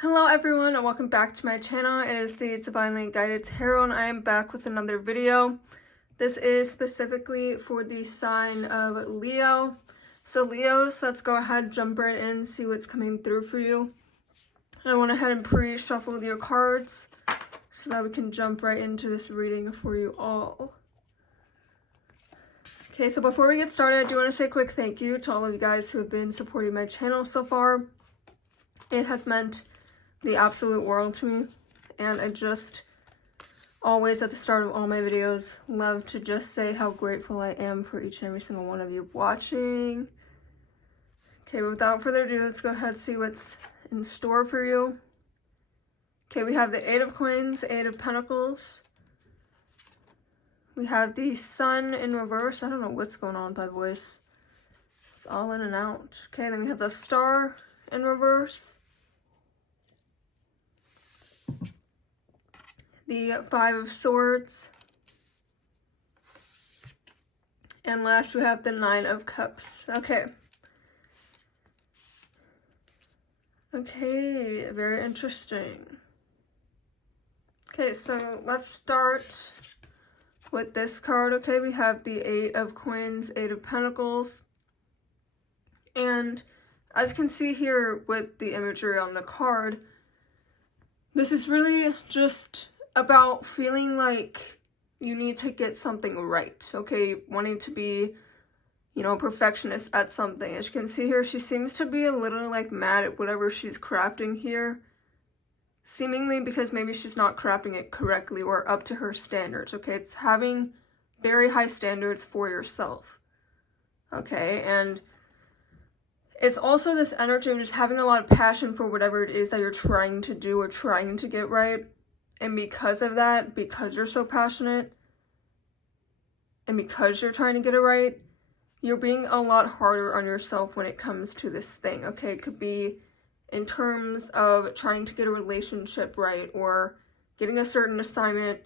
Hello everyone and welcome back to my channel. It is the Divinely Guided Tarot and I am back with another video. This is specifically for the sign of Leo. So Leos, let's go ahead, jump right in, see what's coming through for you. I went ahead and pre-shuffled your cards so that we can jump right into this reading for you all. Okay, so before we get started, I do want to say a quick thank you to all of you guys who have been supporting my channel so far. It has meant the absolute world to me, and I just always at the start of all my videos love to just say how grateful I am for each and every single one of you watching. Okay, but without further ado, let's go ahead and see what's in store for you. Okay, we have the Eight of Coins, Eight of Pentacles. We have the Sun in reverse. I don't know what's going on with my voice. It's all in and out. Okay, then we have the Star in reverse. The Five of Swords. And last we have the Nine of Cups. Okay. Okay, very interesting. Okay, so let's start with this card. Okay, we have the Eight of Coins, Eight of Pentacles. And as you can see here with the imagery on the card, this is really just about feeling like you need to get something right, okay? Wanting to be, a perfectionist at something. As you can see here, she seems to be a little like mad at whatever she's crafting here. Seemingly because maybe she's not crafting it correctly or up to her standards, okay? It's having very high standards for yourself, okay? And it's also this energy of just having a lot of passion for whatever it is that you're trying to do or trying to get right. And because of that, because you're so passionate, and because you're trying to get it right, you're being a lot harder on yourself when it comes to this thing, okay? It could be in terms of trying to get a relationship right, or getting a certain assignment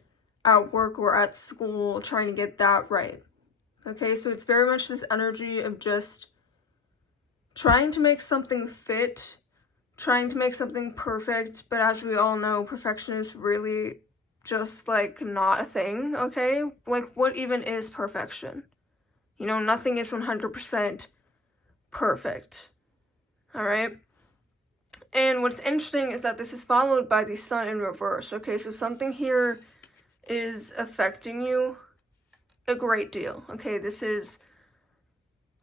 at work or at school, trying to get that right. Okay, so it's very much this energy of just trying to make something fit, trying to make something perfect, but as we all know, perfection is really just like not a thing, okay? Like, what even is perfection? Nothing is 100% perfect, all right? And what's interesting is that this is followed by the Sun in reverse, okay? So something here is affecting you a great deal, okay? This is,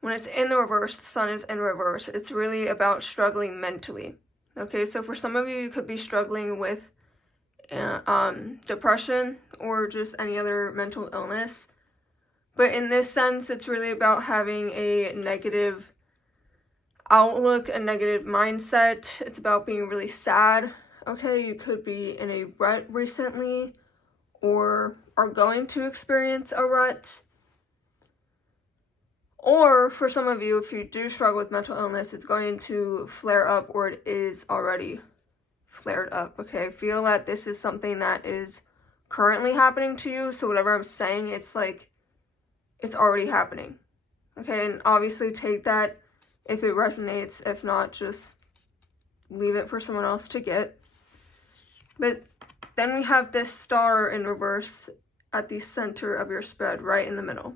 when it's in the reverse, the Sun is in reverse, it's really about struggling mentally, okay? So for some of you, you could be struggling with depression or just any other mental illness. But in this sense, it's really about having a negative outlook, a negative mindset. It's about being really sad, okay? You could be in a rut recently or are going to experience a rut. Or for some of you, if you do struggle with mental illness, it's going to flare up, or it is already flared up, okay? Feel that this is something that is currently happening to you. So whatever I'm saying, it's like it's already happening, okay? And obviously take that if it resonates. If not, just leave it for someone else to get. But then we have this Star in reverse at the center of your spread, right in the middle.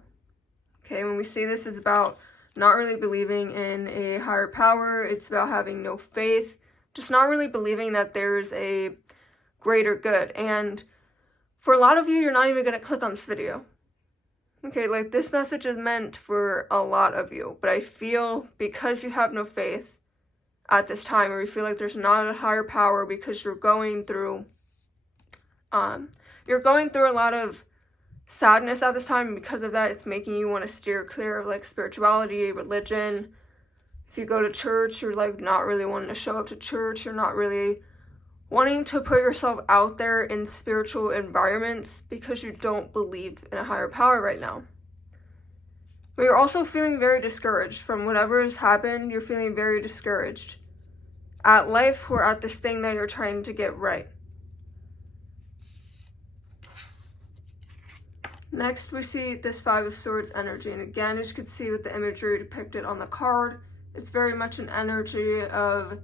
Okay, when we see this, it's about not really believing in a higher power. It's about having no faith, just not really believing that there's a greater good. And for a lot of you, you're not even going to click on this video. Okay, like this message is meant for a lot of you, but I feel because you have no faith at this time, or you feel like there's not a higher power because you're going through a lot of sadness at this time, and because of that, it's making you want to steer clear of like spirituality, religion. If you go to church, you're like not really wanting to show up to church. You're not really wanting to put yourself out there in spiritual environments because you don't believe in a higher power right now. But you're also feeling very discouraged from whatever has happened. You're feeling very discouraged at life or at this thing that you're trying to get right. Next, we see this Five of Swords energy. And again, as you can see with the imagery depicted on the card, it's very much an energy of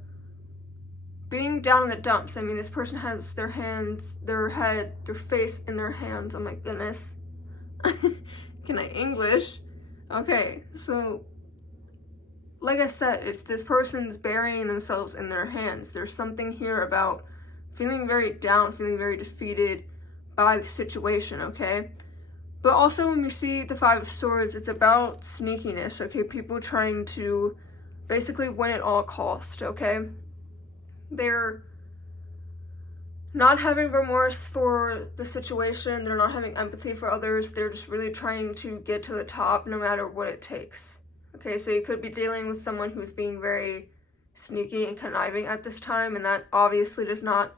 being down in the dumps. I mean, this person has their hands, their head, their face in their hands. Oh my goodness. Can I English? Okay, so like I said, it's this person's burying themselves in their hands. There's something here about feeling very down, feeling very defeated by the situation, okay? But also when we see the Five of Swords, it's about sneakiness, okay? People trying to basically win at all cost, okay? They're not having remorse for the situation. They're not having empathy for others. They're just really trying to get to the top no matter what it takes. Okay, so you could be dealing with someone who's being very sneaky and conniving at this time, and that obviously does not,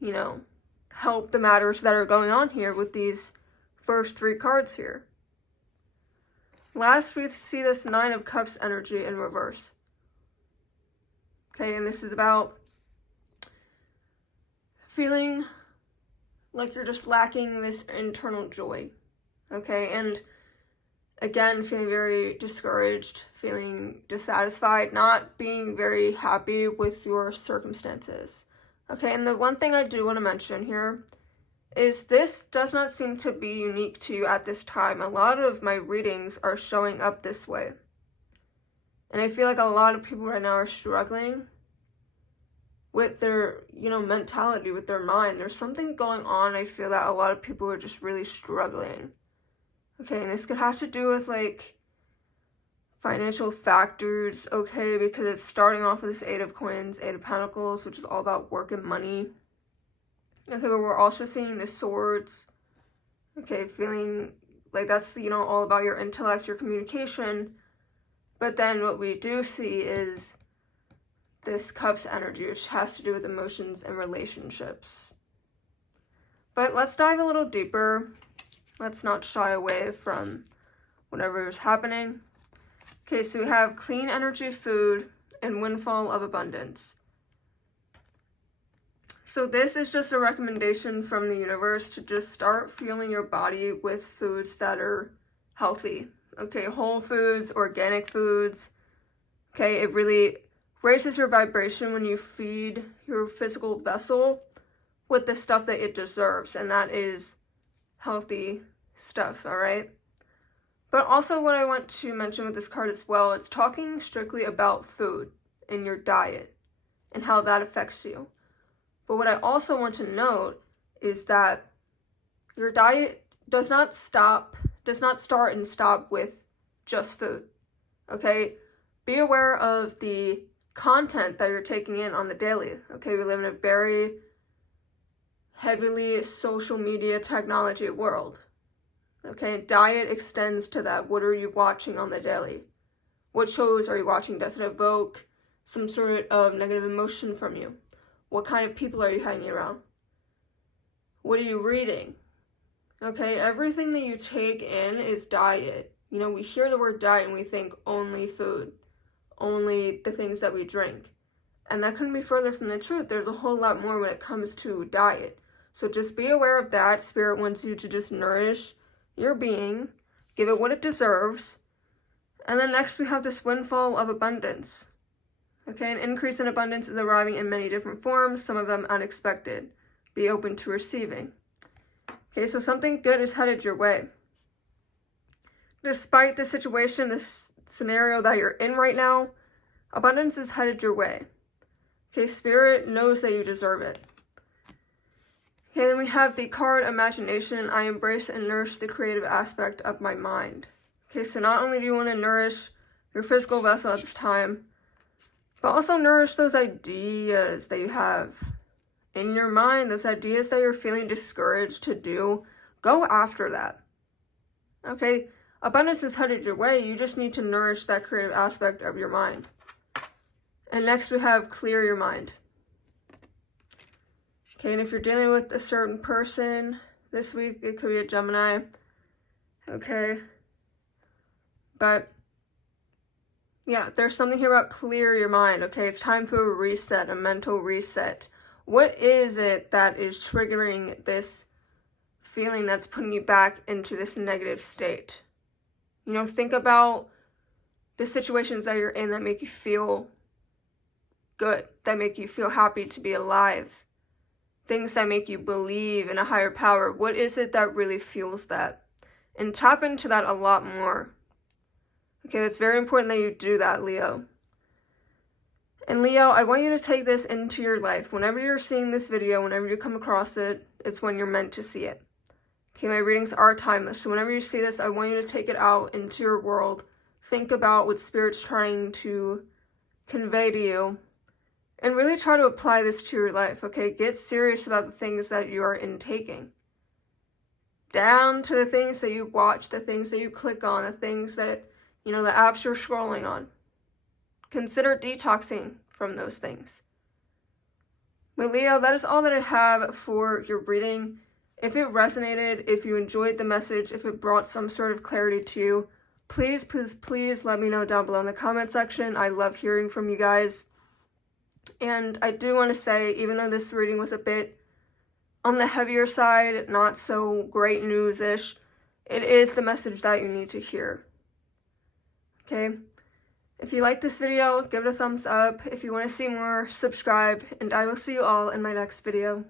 you know, help the matters that are going on here with these first 3 cards here. Last, we see this Nine of Cups energy in reverse. Okay, and this is about feeling like you're just lacking this internal joy. Okay, and again, feeling very discouraged, feeling dissatisfied, not being very happy with your circumstances. Okay, and the one thing I do want to mention here is this does not seem to be unique to you at this time. A lot of my readings are showing up this way. And I feel like a lot of people right now are struggling with their, you know, mentality, with their mind. There's something going on. I feel that a lot of people are just really struggling. Okay, and this could have to do with, like, financial factors, okay, because it's starting off with this Eight of Coins, Eight of Pentacles, which is all about work and money. Okay, but we're also seeing the Swords, okay, feeling like that's, you know, all about your intellect, your communication. But then what we do see is this Cups energy, which has to do with emotions and relationships. But let's dive a little deeper. Let's not shy away from whatever is happening. Okay, so we have clean energy, food, and windfall of abundance. So this is just a recommendation from the universe to just start fueling your body with foods that are healthy. Okay, whole foods, organic foods. Okay, it really raises your vibration when you feed your physical vessel with the stuff that it deserves, and that is healthy stuff, all right? But also what I want to mention with this card as well, it's talking strictly about food and your diet and how that affects you. But what I also want to note is that your diet does not start and stop with just food, okay? Be aware of the content that you're taking in on the daily, okay? We live in a very heavily social media technology world, okay? Diet extends to that. What are you watching on the daily? What shows are you watching? Does it evoke some sort of negative emotion from you? What kind of people are you hanging around? What are you reading? Okay, everything that you take in is diet. You know, we hear the word diet and we think only food, only the things that we drink. And that couldn't be further from the truth. There's a whole lot more when it comes to diet. So just be aware of that. Spirit wants you to just nourish your being, give it what it deserves. And then next we have this windfall of abundance. Okay, an increase in abundance is arriving in many different forms, some of them unexpected. Be open to receiving. Okay, so something good is headed your way. Despite the situation, this scenario that you're in right now, abundance is headed your way. Okay, Spirit knows that you deserve it. Okay, then we have the card Imagination. I embrace and nourish the creative aspect of my mind. Okay, so not only do you want to nourish your physical vessel at this time, but also nourish those ideas that you have in your mind, those ideas that you're feeling discouraged to do. Go after that. Okay, abundance is headed your way. You just need to nourish that creative aspect of your mind. And next we have clear your mind. Okay, and if you're dealing with a certain person this week, it could be a Gemini. Okay, but yeah, there's something here about clear your mind, okay? It's time for a reset, a mental reset. What is it that is triggering this feeling that's putting you back into this negative state? You know, think about the situations that you're in that make you feel good, that make you feel happy to be alive. Things that make you believe in a higher power. What is it that really fuels that? And tap into that a lot more. Okay, it's very important that you do that, Leo. And Leo, I want you to take this into your life. Whenever you're seeing this video, whenever you come across it, it's when you're meant to see it. Okay, my readings are timeless. So whenever you see this, I want you to take it out into your world. Think about what Spirit's trying to convey to you. And really try to apply this to your life, okay? Get serious about the things that you are intaking. Down to the things that you watch, the things that you click on, the things that, the apps you're scrolling on. Consider detoxing from those things. But Leo, that is all that I have for your reading. If it resonated, if you enjoyed the message, if it brought some sort of clarity to you, please, please, please let me know down below in the comment section. I love hearing from you guys. And I do want to say, even though this reading was a bit on the heavier side, not so great news-ish, it is the message that you need to hear. Okay? If you like this video, give it a thumbs up. If you want to see more, subscribe, and I will see you all in my next video.